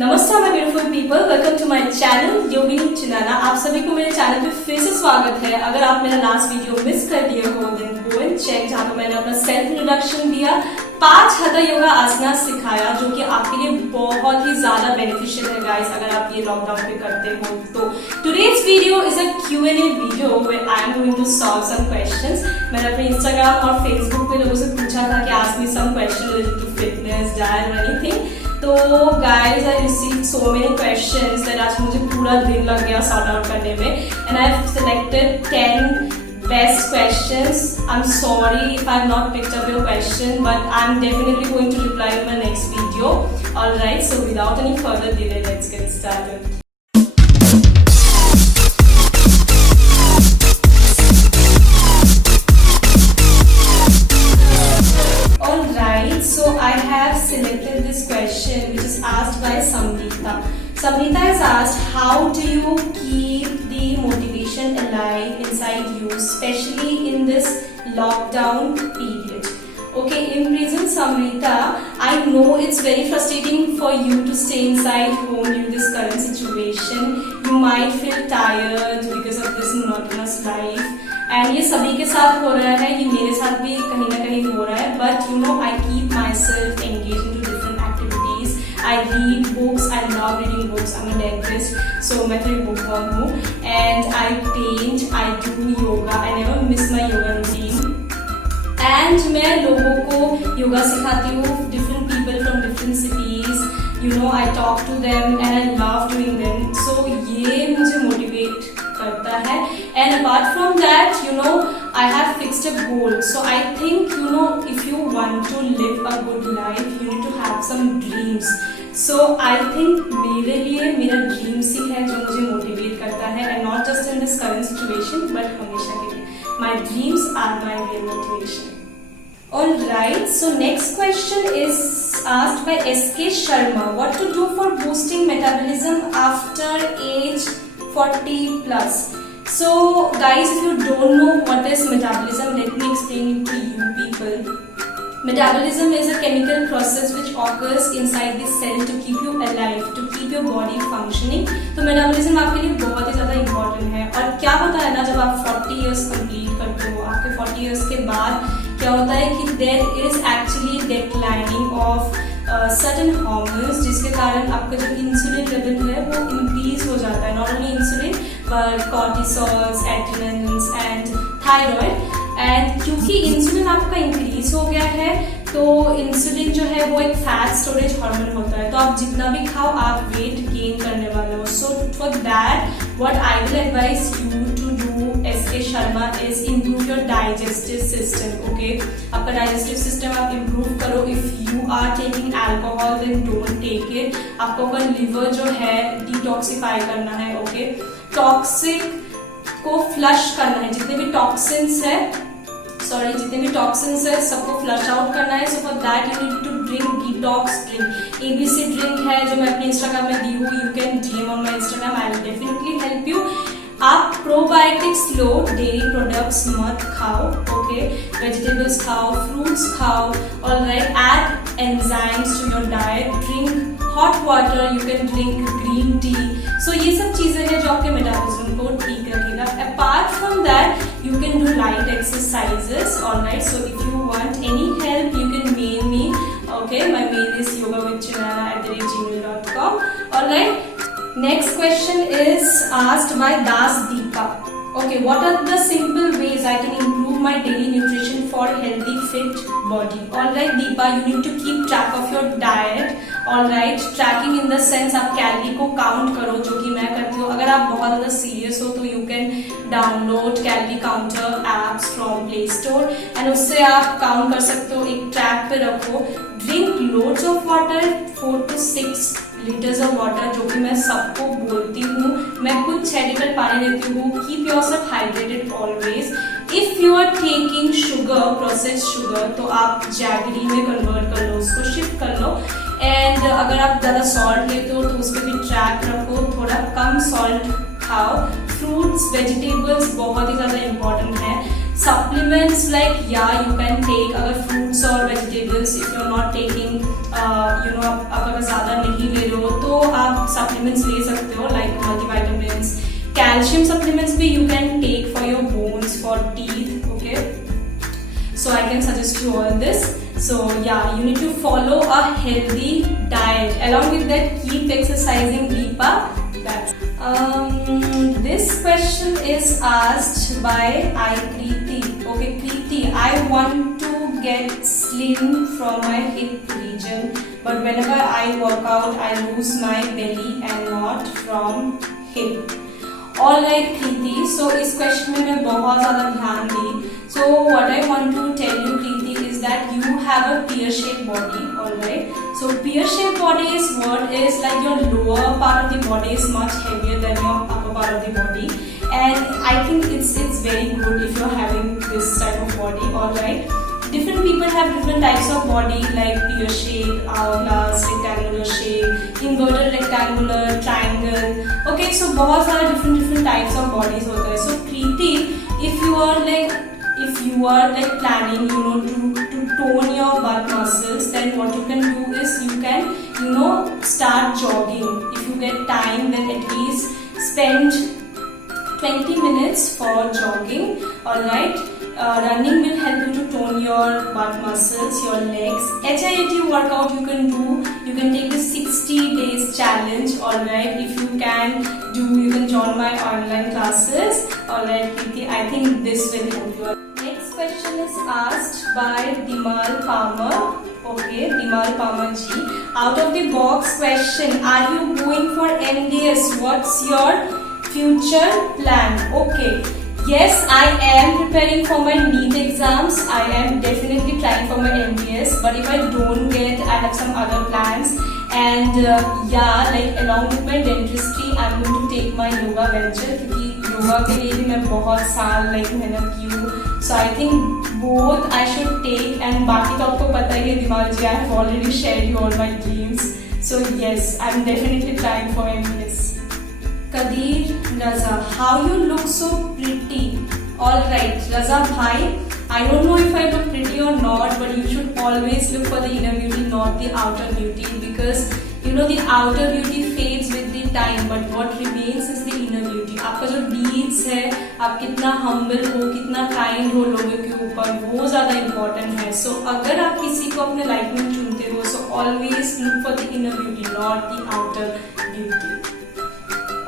नमस्कार my beautiful people, welcome to my channel Yogini Chinana. आप सभी को मेरे चैनल पे फिर से स्वागत है। अगर आप मेरा लास्ट वीडियो मिस कर दिए हो देन गो एंड चेक, जहाँ पे मैंने अपना सेल्फ इंट्रोडक्शन दिया, 5 हदा योगा आसना सिखाया जो कि आपके लिए बहुत ही ज्यादा बेनिफिशियल है गाइस, अगर आप ये लॉकडाउन पे करते हो तो। Today's video is a Q&A video where I am going to solve some questions. मैंने अपने इंस्टाग्राम और फेसबुक पे लोगों से पूछा था कि ask me some question related to fitness, diet और एनीथिंग। तो guys I receive so many questions that आज मुझे पूरा दिन लग गया सॉर्ट आउट करने में, and I have selected 10 best questions. I'm sorry if I have not picked up your question, but I'm definitely going to reply in my next video. Alright, so without any further delay, let's get started. Alright, so I have selected this question which is asked by Samrita. Samrita has asked, how do you keep the motivation alive inside you, especially in this lockdown period? Okay, in reason Samrita, I know it's very frustrating for you to stay inside home during this current situation. You might feel tired because of this monotonous life. And ये सभी के साथ हो रहा है, ये मेरे साथ भी कहीं ना कहीं हो रहा है, but you know I keep myself engaged into different activities. I read books, I love reading books. I'm a dentist, so मैं थोड़ी bookworm हूँ, and I paint, I do yoga. I never miss my yoga routine. And मैं लोगों को योगा सिखाती हूँ, different people from different cities. You know I talk to them and I love doing them. So ये मुझे motivate करता है. And apart from that, you know, I have fixed a goal. So I think, you know, if you want to live a good life, you need to have some dreams. So I think मेरे लिए मेरा dreams ही है जो मुझे motivate करता है, and not just in this current situation, but हमेशा के लिए. My dreams are my real motivation. Alright, so next question is asked by SK Sharma. What to do for boosting metabolism after age 40 plus? So guys, if you don't know what is metabolism, let me explain it to you people. Metabolism is a chemical process which occurs inside the cell to keep you alive, to keep your body functioning. तो metabolism आपके लिए बहुत ही ज़्यादा important है. और क्या होता है ना, जब आप 40 years complete करते हो, आपके 40 years के बाद क्या होता है कि there is actually declining of certain hormones, जिसके कारण आपका जो इंसुलिन लेवल है वो इंक्रीज हो जाता है. Not only insulin but cortisols, adrenalins and thyroid. And क्योंकि इंसुलिन आपका इंक्रीज हो गया है, तो इंसुलिन जो है वो एक फैट स्टोरेज हार्मोन होता है, तो आप जितना भी खाओ आप वेट गेन करने वाले हो. So for that what I will advise you to do SK Sharma is improve your digestive system. Okay, आपका digestive system आप improve करो. If you are taking alcohol then don't take it. आपको अपना liver जो है detoxify करना है. Okay, toxic को flush करना है, जितने भी toxins है सबको flush out करना है. So for that you need to drink detox drink. ABC drink है जो मैं अपने Instagram में दी हूँ. You can DM on my Instagram. I will definitely help you. आप प्रोबायोटिक्स लो, डेयरी प्रोडक्ट्स मत खाओ. ओके, वेजिटेबल्स खाओ, फ्रूट्स खाओ. Alright, add enzymes to your diet. Drink hot water, you can drink green tea. So ये सब चीजें हैं जो आपके मेटाबॉलिज्म को ठीक रखेगा. Apart from that you can do light exercises. Alright, so if you want any help you can mail me. Okay, my mail is yogavithchinana@gmail.com. Alright, next question is asked by Das Deepa. Okay, what are the simple ways I can improve my daily nutrition for healthy fit body? Alright Deepa, you need to keep track of your diet. Alright, tracking in the sense आप calorie को count करो, जो कि मैं करती हूँ. अगर आप बहुत ज़्यादा सीरियस हो तो you can download calorie counter apps from Play Store and उससे आप काउंट कर सकते हो. एक ट्रैक पे रखो. Drink loads of water, 4 to 6 litres of water, जो कि मैं सबको बोलती हूँ. मैं खुद 6 लीटर पानी लेती हूँ. Keep yourself hydrated always. If you are taking sugar, process sugar, तो आप जैगरी में कन्वर्ट कर लो, उसको शिफ्ट कर लो. एंड अगर आप ज़्यादा सॉल्ट लेते हो तो उस पर भी ट्रैक रखो, थोड़ा कम सॉल्ट खाओ. फ्रूट्स, वेजिटेबल्स बहुत ही ज़्यादा इम्पोर्टेंट है. Supplements like you can take अगर fruits और vegetables if you're not taking आप अगर ज़्यादा नहीं ले रहे हो तो आप supplements ले सकते हो like multivitamins, calcium supplements भी you can take for your bones, for teeth, okay. So I can suggest you all this. So you need to follow a healthy diet. Along with that, keep exercising, Deepa. This question is asked by Kriti. Okay, Kriti, I want to get slim from my hip region, but whenever I work out, I lose my belly and not from hip. Alright Kriti, so इस question में मैं बहुत ज़्यादा ध्यान दी. So what I want to tell you Kriti is that you have a pear-shaped body, alright. So pear-shaped body is what is like your lower part of the body is much heavier than your upper part of the body, and I think it's very good if you're having this type of body, alright. Different people have different types of body like pear shape, hourglass, rectangular shape, inverted rectangular, triangle. Okay, so बहुत सारे different types of bodies होते हैं. So Kriti, if you are like planning, to tone your butt muscles, then what you can do is you can start jogging. If you get time, then at least spend 20 minutes for jogging, alright. Running will help you to tone your butt muscles, your legs. HIIT workout you can do. You can take the 60 days challenge, alright. If you can you can join my online classes, alright Kriti. I think this will help you. Next question is asked by Dimal Palmer. Okay, Dimal Palmer ji. Out of the box question, are you going for MDS? What's your future plan? Okay. Yes, I am preparing for my NEET exams. I am definitely trying for my MBS. But if I don't get, I have some other plans. And like along with my dentistry, I'm going to take my yoga venture. क्योंकि योगा के लिए भी मैं बहुत साल मेहनत की हूँ. So I think both I should take. And बाकी तो आपको पता ही है दिमाग जी, I have already shared you all my dreams. So yes, I'm definitely trying for MBS. Kadir Raza, how you look so pretty? Alright, Raza bhai, I don't know if I look pretty or not, but you should always look for the inner beauty, not the outer beauty, because the outer beauty fades with the time, but what remains is the inner beauty. आपका जो deeds है, आप कितना humble हो, कितना kind हो लोगों के ऊपर, वो ज़्यादा important है. So अगर आप किसी को अपने life में चुनते हो, so always look for the inner beauty, not the outer beauty.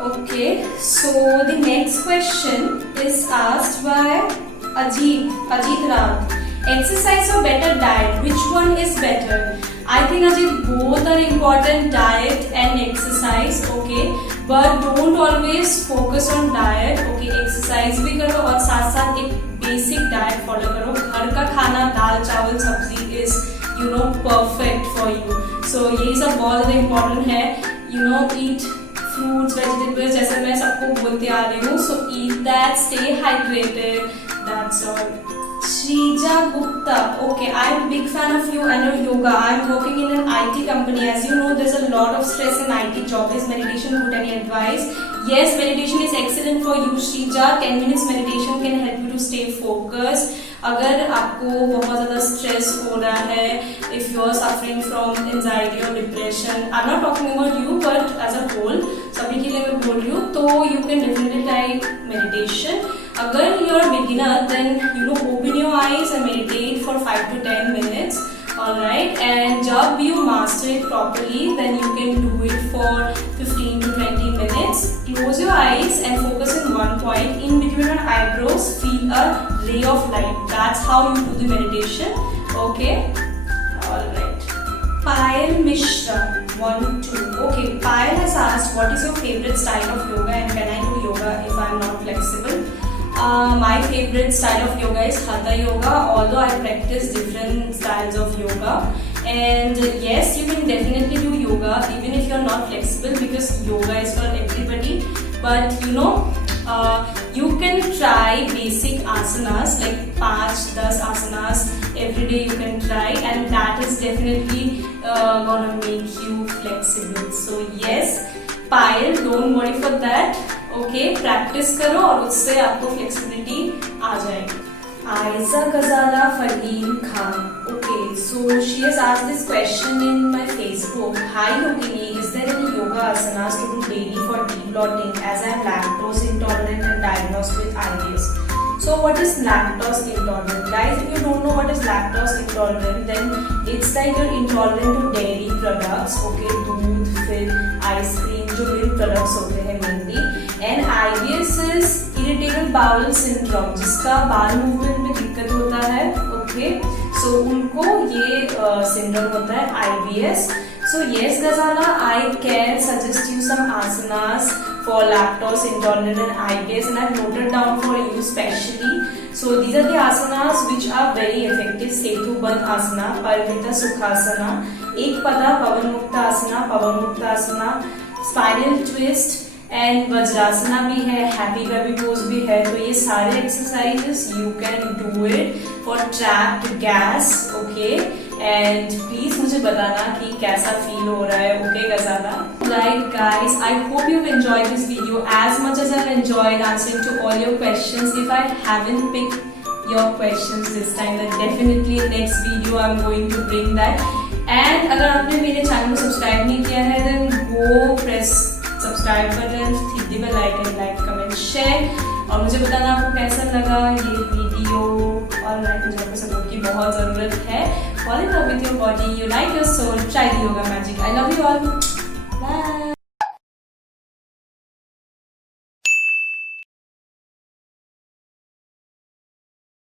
Okay, so the next question is asked by Ajit Rag. Exercise or better diet? Which one is better? I think Ajit, both are important, diet and exercise. Okay, but don't always focus on diet. Okay, exercise भी करो और साथ साथ एक basic diet follow करो. घर का खाना दाल चावल सब्जी is perfect for you. So यही सब बहुत ज़्यादा important है. Eat fruits, vegetables, जैसे मैं सबको बोलते आ रही हूँ. So eat that, stay hydrated. That's all. Shrija Gupta. Okay, I'm a big fan of you and your yoga. I'm working in an IT company. As you know, there's a lot of stress in IT job. Is meditation good? Any advice? Yes, meditation is excellent for you, Shrija. 10 minutes meditation can help you to stay focused. अगर आपको बहुत ज़्यादा stress हो रहा है, if you are suffering from anxiety or depression, I'm not talking about you but as a whole, सभी के लिए मैं बोल रही हूँ, तो you can definitely try meditation. अगर you are beginner, then open your eyes and meditate for 5 to 10 minutes. Alright, and जब you master it properly, then you can do it for 15 to 20 minutes. Close your eyes and focus on one point. In between your eyebrows, feel a ray of light. That's how you do the meditation. Okay? Alright. Payal Mishra, 1, 2. Okay, Payal has asked, what is your favorite style of yoga and can I do yoga if I am not flexible? My favorite style of yoga is Hatha Yoga, although I practice different styles of yoga. And yes, you can definitely do yoga even if you're not flexible, because yoga is for everybody. But you can try basic asanas like 5-10 asanas every day. You can try, and that is definitely gonna make you flexible. So yes, Payal, don't worry for that. Okay, practice करो और उससे आपको flexibility आ जाएगी. Aiza Ghazala Farheen Khan. Okay, so she has asked this question in my Facebook. Hi Yogini, is there any yoga asanas to do daily for deploting as I am lactose intolerant and diagnosed with IBS? So what is lactose intolerant? Guys, if you don't know what is lactose intolerant, then it's like you're intolerant to dairy products, okay, दूध, फिर ice cream, जो milk products होते हैं mainly. And IBS is irritable bowel syndrome, जिसका बाल movement में दिक्कत होता है, okay. So उनको ये syndrome होता है IBS. So yes, Ghazala, I can suggest you some asanas for lactose intolerant and IBS, and I've noted down for you specially. So these are the asanas which are very effective. Setu Bandh Asana, Paramita Sukhasana, Ekpada Pavan Mukta Asana, Spinal Twist, and Vajrasana भी है, happy baby pose भी है. तो ये सारे exercises you can do it for trapped gas, okay. And please मुझे बताना कि कैसा फील हो रहा है, okay Ghazala. Right guys, I hope you've enjoyed this video as much as I've enjoyed answering to all your questions. If I haven't picked your questions this time, then definitely next video I'm going to bring that. And अगर आपने मेरे channel को subscribe नहीं किया है, then go press subscribe button, hit the bell icon, like, comment, share. और मुझे बताना आपको कैसा लगा ये वीडियो. और मुझे आपको सपोर्ट की बहुत जरूरत है. Fall in love with your body, unite your soul, try the yoga magic. I love you all. Bye.